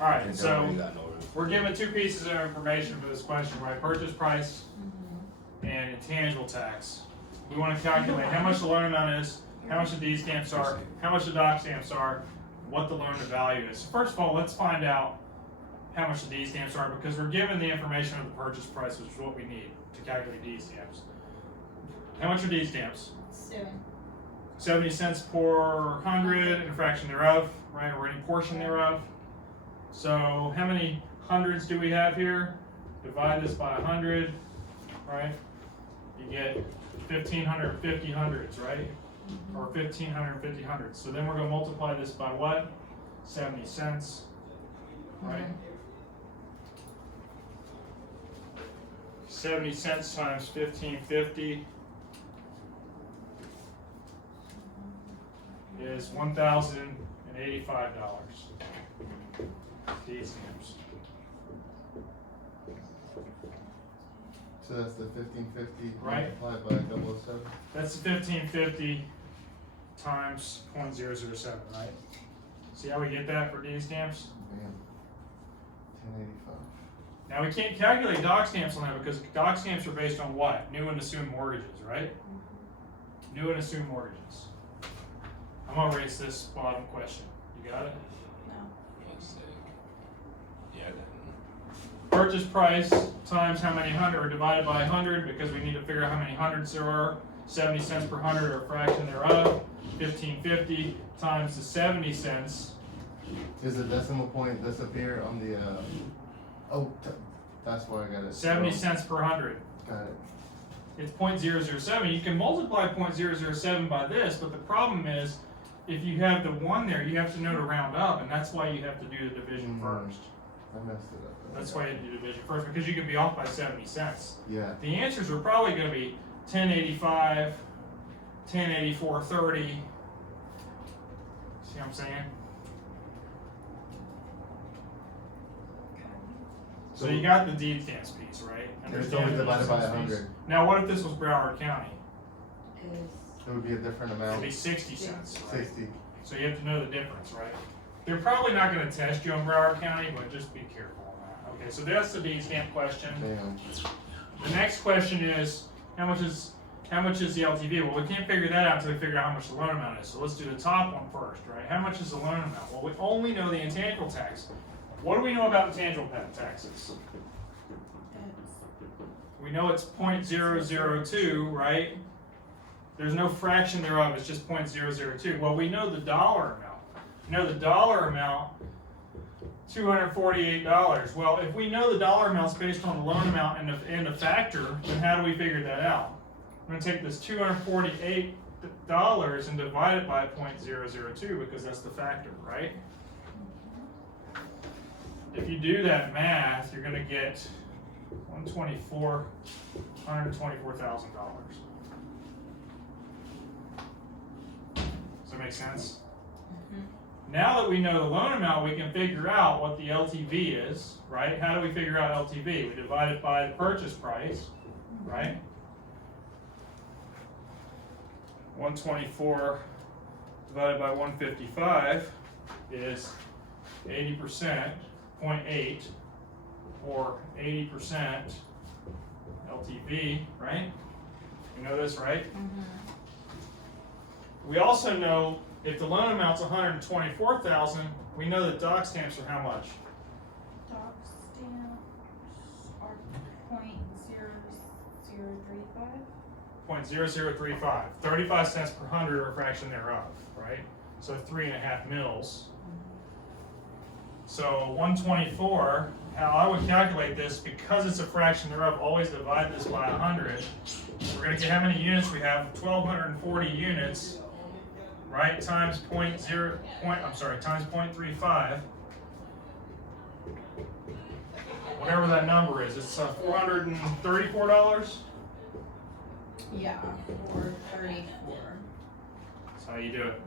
Alright, so we're given two pieces of information for this question, right? Purchase price and intangible tax. We want to calculate how much the loan amount is, how much the deed stamps are, how much the doc stamps are, what the loan to value is. So first of all, let's find out how much the deed stamps are, because we're given the information of the purchase price, which is what we need to calculate deed stamps. How much are deed stamps? 70 cents per hundred and a fraction thereof, right, or any portion thereof. So how many hundreds do we have here? Divide this by 100, right? You get 1,550 hundreds, right? Or 1,550 hundreds. So then we're going to multiply this by what? 70 cents, right? 70 cents times 1,550 is $1,085. Deed stamps. So that's the 1,550 Right. multiplied by 007? That's 1,550 times 0.007, right? See how we get that for deed stamps? Bam. 1085. Now we can't calculate doc stamps on that because doc stamps are based on what? New and assumed mortgages, right? New and assumed mortgages. I'm gonna erase this bottom question. You got it? Purchase price times how many hundred, or divided by 100, because we need to figure out how many hundreds there are. 70 cents per hundred, or a fraction thereof. 1,550 times the 70 cents. Is the decimal point disappear on the, that's why I got it. 70 cents per hundred. Got it. It's 0.007. You can multiply 0.007 by this, but the problem is, if you have the 1 there, you have to know to round up, and that's why you have to do the division first. I messed it up. That's why you have to do division first, because you can be off by 70 cents. Yeah. The answers are probably going to be 1085, 1084.30. See what I'm saying? So you got the deed stamps piece, right? It's always divided by 100. Now, what if this was Broward County? It would be a different It'd amount. be 60 cents, right? 60. So you have to know the difference, right? They're probably not going to test you on Broward County, but just be careful on that. Okay, so that's the deed stamp question. Damn. The next question is how much is the LTV? Well, we can't figure that out until we figure out how much the loan amount is. So let's do the top one first, right? How much is the loan amount? Well, we only know the intangible tax. What do we know about intangible taxes? We know it's 0.002, right? There's no fraction thereof, it's just 0.002. Well, we know the dollar amount. We know the dollar amount, $248. Well, if we know the dollar amount's based on the loan amount and the factor, then how do we figure that out? I'm going to take this $248 and divide it by 0.002 because that's the factor, right? If you do that math, you're going to get $124,000. Does that make sense? Now that we know the loan amount, we can figure out what the LTV is, right? How do we figure out LTV? We divide it by the purchase price, right? 124 divided by 155 is 80%, 0.8, or 80% LTV, right? You know this, right? We also know if the loan amount's $124,000, we know that doc stamps are how much? Doc stamps are 0.0035. 0.0035. 35 cents per hundred or a fraction thereof, right? So 3.5 mils. So 124, how I would calculate this, because it's a fraction thereof, always divide this by 100. We're going to get how many units we have? 1,240 units, right? Times times 0.35. Whatever that number is, it's $434. Yeah, or 34. That's how you do it.